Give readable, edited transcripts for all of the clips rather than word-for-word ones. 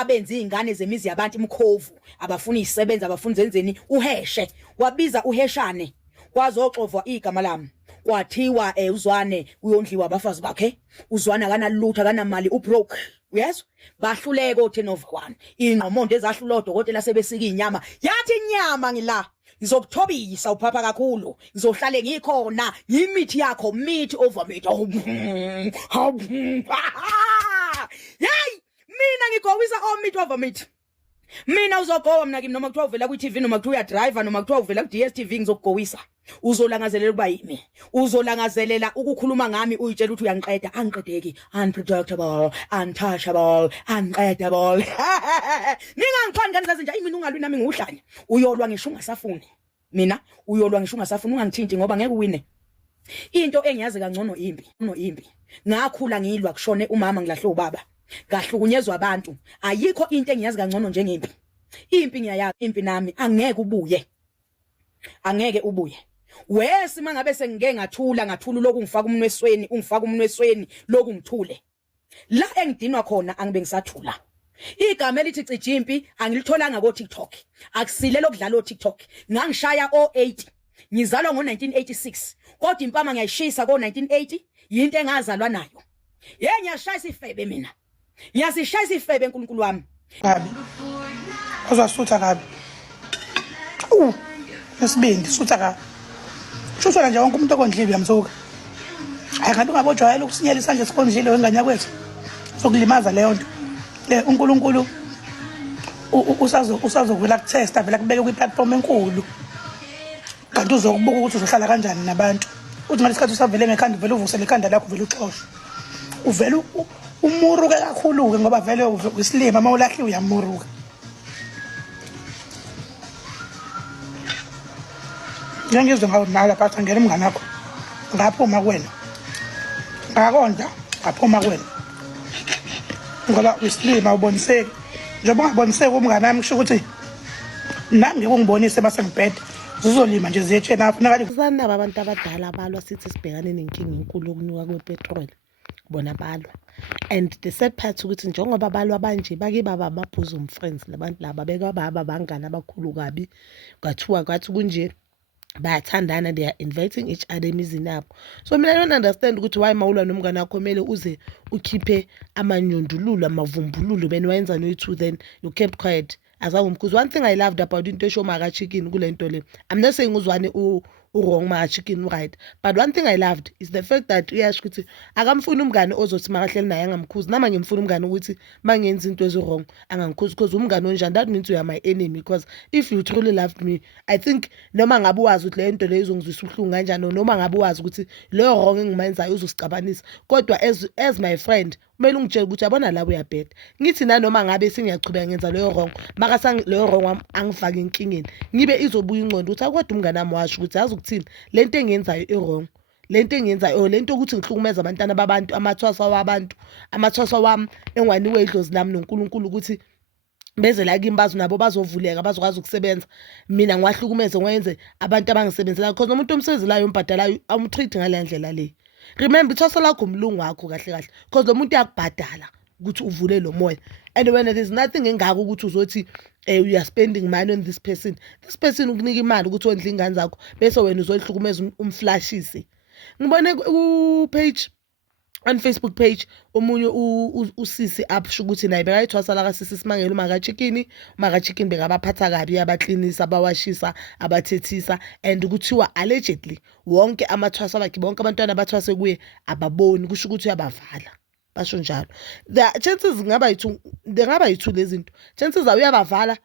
abenza izingane zemizi yabantu imkhovu abafuna izisebenza abafuna zenzeni uheshe wabiza uheshane kwazoxovwa igama lami kwathiwa uZwane uyondliwa abafazi bakhe uZwane akanalutho akanamali ubroke yes bahluleka o10 1 ingqomondo ezahlula odokotela sebesika inyama yathi inyama ngila ngizokuthobisa uphapha kakhulu ngizohlale ngikhona yimithi yakho mithi over meat hey mina ngigowisa meat over meat mina uzogowa mina kimi noma kuthiwa uvela ku-TV noma kuthiwa uyadriver noma kuthiwa uvela ku-DSTV ngizokugowisa uzolangazelela ukuba yimi uzolangazelela ukukhuluma ngami uyitshela ukuthi uyangiqeda angiqedeki unpredictable untouchable unqedable ningangiphani ngani zazinja imina ungalwi nami ngiwuhlanya uyolwa ngisho ungasafuni mina uyolwa ngisho ungasafuni ungangithinti ngoba ngeke uwine into engiyazi kangcono impi ngakhula ngilwa kushone umama ngilahle ubaba ngahlukunyezwa abantu ayikho into engiyazi kangcono njengempi impi ngiyayazi impi nami angeke ubuye wesi mangabe sengike ngathula lokungifaka umnwesweni ungifaka umnwesweni lokungithule la engidinwa khona angibe ngisathula igama elithi cijimpi angilitholanga ko TikTok akusilelo kudlala o TikTok ngangishaya o8 ngizalwa ngo1986 kodwa impama ngiyayishisa ko1980 yinto engazalwa nayo ngiyashayisa ifebe mina ngiyasishayisa ifebe enkulunkulu wami kabi uzasutha kabi nesibindi sutha kabi shusha nje wonke umuntu okondlile uyamsuka hayi kanti ungabojwayela ukusinyela isandla esikondlile wenganya kwethu sokulimaza leyo nto uNkulunkulu usazovela kutesta vela kubeke kwi-platform enkulu kanti uzokubuka ukuthi uzohlala kanjani nabantu uthi ngalesikhathi usavele ngekhanda vele uvusele ikhanda lakho vele uxoshwe uvele umuruke kakhulu-ke ngoba vele isilima uma ulahliwe uyamuruka ngengizwe ngawunala phatha ngena umngane wakho ngaphuma kwena ngakonda ngaphuma kwena ngoba isilima uboniseki njengoba ungaboniseki umngane wami kusho ukuthi nami ngeke ungibonise base ngibhede zizolima nje ziyetshena apho sanaba abantu abadala abalwa sithi sibhekane nenkinga enkulu yokunyuka kwepetrol bona balwa and the sad part ukuthi njengoba abalwa banje bake baba amabhuzu friends labantu laba bekababa bangana abakhulu kabi kwathiwa kwathi kunje bayathandana, they are inviting each other emizini yabo. So mina I don't understand ukuthi why mawulwa nomngane wakho kumele uze ukhiphe amanyondululo amavumbululo bena wayenza no2 then you kept quiet because one thing I loved about into esho maka chicken kule nto le, I'm not saying uzwane wrong maka chicken right, but one thing I loved is the fact that uyasho ukuthi akamfuni umngane ozothi makahleli naye angamkhuzi nama ngimfuna umngane ukuthi mangenza into ezi wrong angangikhuzi because umngane onjani that means you are my enemy. Because if you truly loved me, I think noma ngabe wazi ukuthi le nto le izongizwisa uhlungu kanjani noma ngabe wazi ukuthi leyo wrong engimenzayo uzosicabanisa, kodwa as my friend kumele ungitshela ukuthi yabona la uyabheda ngithi nanoma ngabe singiyachubeka ngenza leyo wrong makasang leyo wrong angifake enkingeni ngibe izobuya ingqondo ukuthi akodwa umngane wami washo ukuthi yazi ukuthini lento engiyenzayo wrong, lento engiyenzayo lento ukuthi ngihlukumeza abantwana babantu amathwasa wabantu amathwasa wami engwaniwe idlozi lami noNkulunkulu ukuthi beze la kimbazo nabo bazovuleka bazokwazi ukusebenza, mina ngiwahlukumeze ngiwenze abantu abangisebenzela because nomuntu omsebenzelayo umbhadalayo amtreat ngale ndlela le. Remember ithwasa lakho umlungu wakho kahle kahle because lo muntu uyakubhadala ukuthi uvule lo moya, and when there is nothing engako ukuthi uzothi you are spending money on this person ukunika imali ukuthi ondle ingane zakho bese wena uzohlukumeza umflashise. Ngibone ku-page on Facebook page omunye usisi apsho ukuthi naye bekayithwasa la kasisi Simangele umaka chicken bekabaphatha kabi abaklinisa abawashisa abathethisa, and kuthiwa allegedly wonke amathwasa bakhe bonke abantwana abathwase kuye ababoni kusho ukuthi uyabavala basho njalo. The chances ngaba yithu lezi zinto chances uyabavala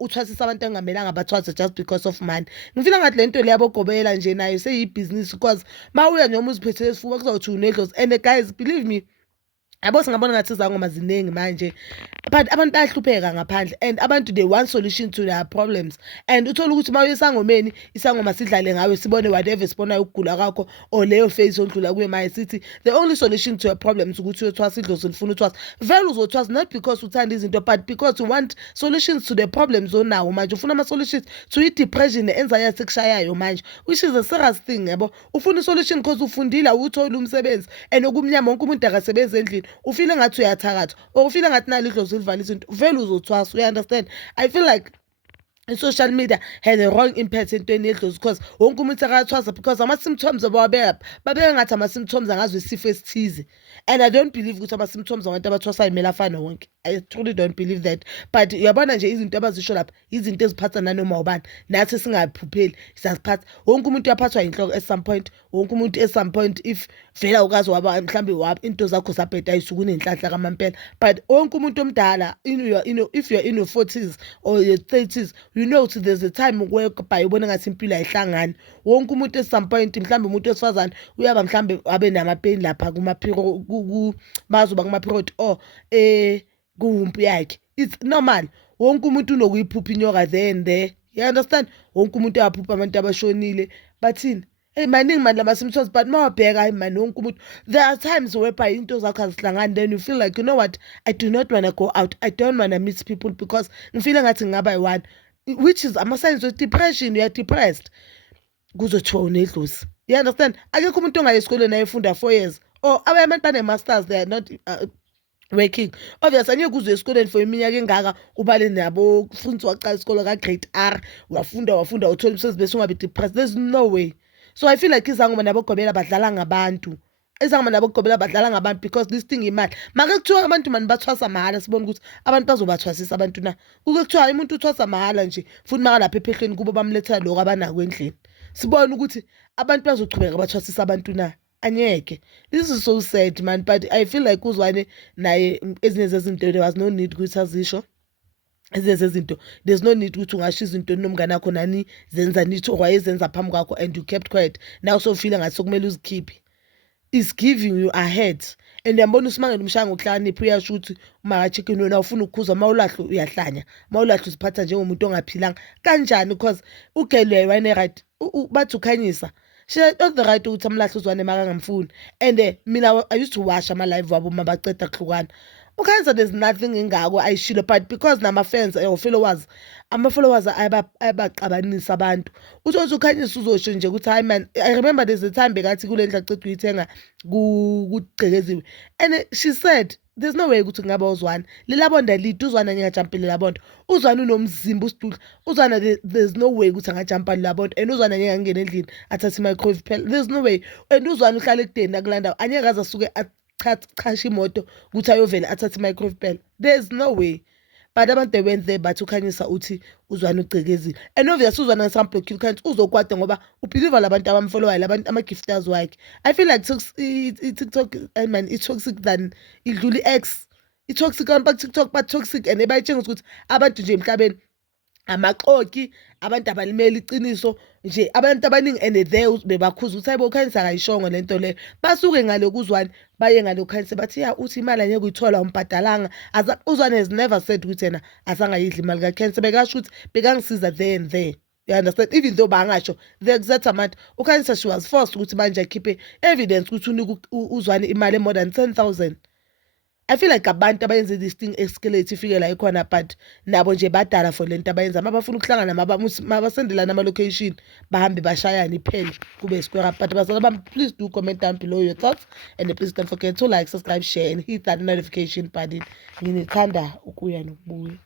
uthwasisa abantu engamelanga bathwase just because of money. Ngifila ngathi lento le yabogobela nje nayo seyibusiness because mawuya noma uziphethe esifuba kuzothi unedlozi, and guys believe me yabo singabona ngathi izangoma ziningi manje but abantu bayahlupheka ngaphandle and abantu they want solution to their problems, and uthola ukuthi mawuye esangomeni isangoma sidlale ngawe sibone whatever sibona ukugula kwakho or leyo face ondlula kuye maye sithi the only solution to your problems ukuthi uyothwasa idlozi lifuna uthwasa vele uzothwasa not because uthanda izinto but because you want solutions to the problems onawo manje ufuna ama solutions to i-depression ne-anxiety ekushayayo manje, which is a serious thing yabo. Ufuna solution because ufundile uthola umsebenzi and okumnyama wonke umuntu akasebenza endlini ufile ngathi uyathakatha or ufile ngathi nalo idlozi livala izinto vele uzothwasa. You understand? I feel like social media had a wrong impact entweni yedlozi because wonke umuntu akathwasa because ama-symptoms abawabeka babeka ngathi ama-symptoms angazi isifo esithize, and I don't believe ukuthi ama-symptoms abantu abathwasayo kumele afane wonke. I truly don't believe that, but uyabona nje izinto abazisho lapha izinto eziphatha nanoma ubani nathi singaphupheli siyaziphatha. Wonke umuntu uyaphathwa inhloko at some point, wonke umuntu at some point if vela ukazi waba mhlambe into zakho zabheda ayisuku nenhlanhla kamampela, but wonke umuntu omdala if you're in your 40s or your 30s, you know there's a time whereby ubona ngathi impilo ayihlangani. Wonke umuntu at some point mhlambe umuntu wesifazane uyaba mhlambe abe namapeni lapha bazoba kuma-period or kuwumpu yakhe. It's normal. Wonke umuntu unokuyiphupha inyoka there. You understand? Wonke umuntu uyaphupha abantu abashonile, bathini hey maningi mani lama-symptoms, but mawabheka hayi mani wonke umuntu, there are times whereby into zakho azihlangani, then you feel like, you know what, I do not want to go out, I don't want to meet people because ngifile ngathi ngingaba yi-one, which is ama-signs of depression. You are depressed kuzothiwa unedlozi. You understand? Akekho umuntu ongayi esikoleni ayefunda 4 years or abantu bane-masters, they are not working. Obviously angeke uze esikoleni for iminyaka engaka ubale nabo futhi waqala isikolo ka grade R wafunda uthola umsebenzi bese ungabe depressed. There's no way. So I feel like izangoma nabogobela badlala ngabantu. Izangoma nabogobela badlala ngabantu because this thing imali. Make kuthiwa abantu mani bathwasa mahala, sibona ukuthi abantu bazobathwasisa abantu na. Kuke kuthiwa umuntu uthwasa mahala nje futhi makalapha ephehleni kubo bamletha lokho abanako endlini. Sibona ukuthi abantu bazochubeka bathwasisa abantu na. Anyeke. This is so sad man, but I feel like uzwane naye ezinye zezinto there was no need ukuthi azisho. Ezinye zezinto there's no need ukuthi ungasho izinto nomngane wakho nani zenza nithi wayezenza phambi kwakho and you kept quiet. Now so feel ngathi sokumele uzikhiphe. Is giving you ahead. And yambona uSimangele umshaya ngokuhlakanipha uyasho ukuthi uma ka-chicken wena ufuna ukukhuza mawulahle uyahlanya, mawulahle uziphatha njengomuntu ongaphilanga kanjani because ugelwe wayne right bathi ukhanyisa. She not the right ukuthi amlahle uzwane makangamfuni. And mina I used to watch ama-live wabo mabaceda kuhlukana. Ukhanza there's nothing engako ayishilo, but because nama-fans or followers, ama-followers ayabaqabanisa abantu. Uthi ukhanyisa uzosho nje ukuthi hayi man, I remember there's a time bekathi kule ndlu aceda uyithenga kugcekeziwe, and she said there's no way ukuthi ngaba uzwana lelabonda lithi uzwana ngingajampile labonda, uzwana unomzimba usitula, uzwana there's no way ukuthi angajampa labonda, and uzwana ngingangena endlini athathe i-microwave phela, there's no way. And uzwana uhlala ekudeni akulanda anyeke aze asuke chasha imoto ukuthi ayovela athathe i-microwave phela, there's no way. But abantu they went there but ukhanyisa uthi uzwana ugcegezile, and obviously uzwana ngisamblock kanti uzokwada ngoba ubelieve labantu abamfollowayo labantu ama-gifters wakhe. I feel like TikTok man it's toxic than idlula i-X. I-toxic abantu ba-TikTok ba-toxic and bayitshengisa ukuthi abantu nje emhlabeni amaxoki, abantu abalimela iqiniso nje, abantu abaningi and there bebakhuza ukuthi hayibo ukhanyisa akayishongo lento le, basuke ngale kuzwane baye ngale ukhanyisa bathi ya uthi imali angeke uyithola umbhadalanga. Uzwane has never said ukuthi yena asangayidli imali kaKhensa, bekasho ukuthi bekangisiza there and there. You understand? Even though bangasho the exact amount, ukhanyisa she was forced ukuthi manje akhiphe evidence ukuthi unika uzwane imali more than 10,000. I feel like abantu abayenze this thing escalate ifike la ikhona, but nabo nje badala for lento abayenza. Mabafuna ukuhlangana mabasendelana ama-location bahambe bashayane iphele kube square up. But bazalwane, please do comment down below your thoughts, and please don't forget to like, subscribe, share and hit that notification button. Nginithanda ukuya nokubuya.